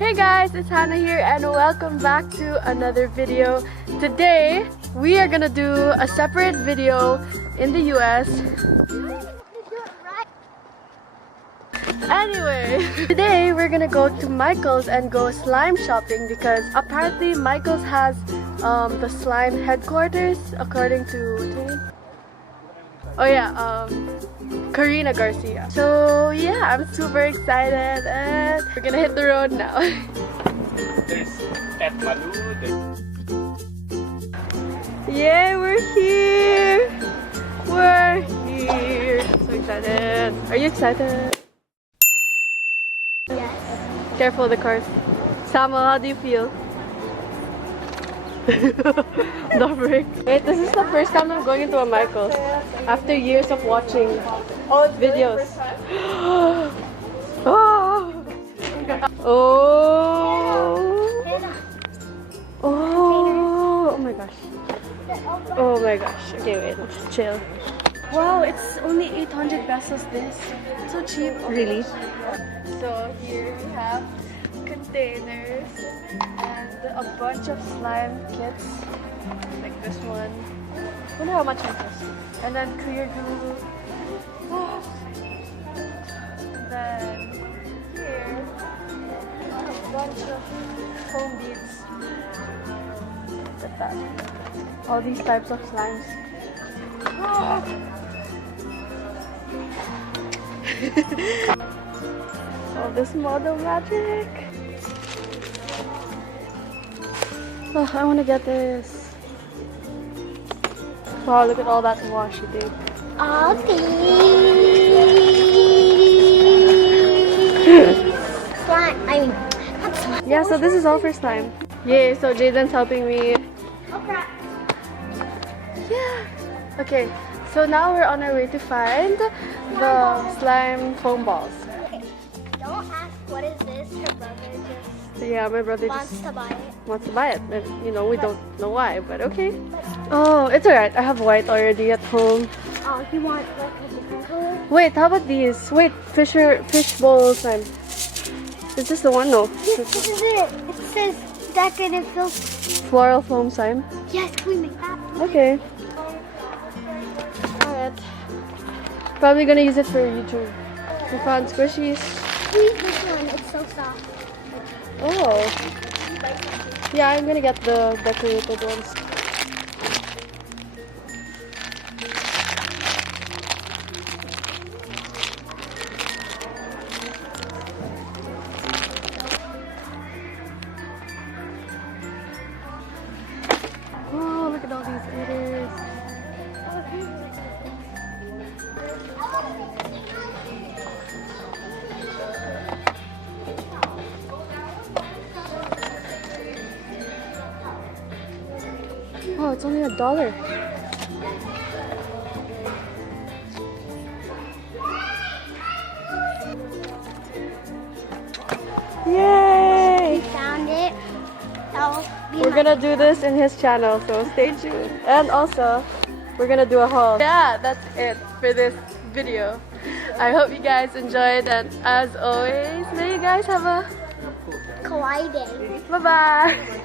Hey guys, it's Hannah here and welcome back to another video. Today, we are gonna do a separate video in the US. Anyway, today we're gonna go to Michael's and go slime shopping because apparently Michael's has the slime headquarters according to Karina Garcia. So yeah, I'm super excited and we're gonna hit the road now. Yay, we're here! We're here! So excited. Are you excited? Yes. Careful the cars. Samuel, how do you feel? Don't break. Wait, this is the first time I'm going into a Michael's after years of watching videos. Oh! Oh my gosh. Oh my gosh. Okay, wait, let's chill. Wow, it's only 800 pesos this. So cheap. Really? So here we have containers and a bunch of slime kits like this one. I wonder how much it costs. And then clear glue. And then here a bunch of foam beads. Look at that. All these types of slimes. Oh, this model magic. Oh, I want to get this. Wow, look at all that washi tape. Slime. I mean, not slime. Yeah, so this is all for slime. Yay, so Jayden's helping me. Okay. Yeah. Okay, so now we're on our way to find the slime foam balls. Okay. Don't ask what is this. Her brother just Yeah, my brother wants just to buy it. wants to buy it. And, you know, we don't know why, but okay. Oh, it's alright. I have white already at home. Oh, you want like a different color? Wait, how about these? Wait, fish bowl slime. Is this the one? No. Yes, this is it. It says decorative filth. Floral foam slime. Yes, can we make that? Okay. Alright. Probably gonna use it for YouTube. We found squishies. Use this one. It's so soft. Oh. Yeah, I'm gonna get the decorated ones. Oh, look at all these glitters. Oh, it's only $1. Yay! We found it. We're gonna do this in his channel, so stay tuned. And also, we're gonna do a haul. Yeah, that's it for this video. I hope you guys enjoyed, and as always, may you guys have a Kawaii day. bye-bye!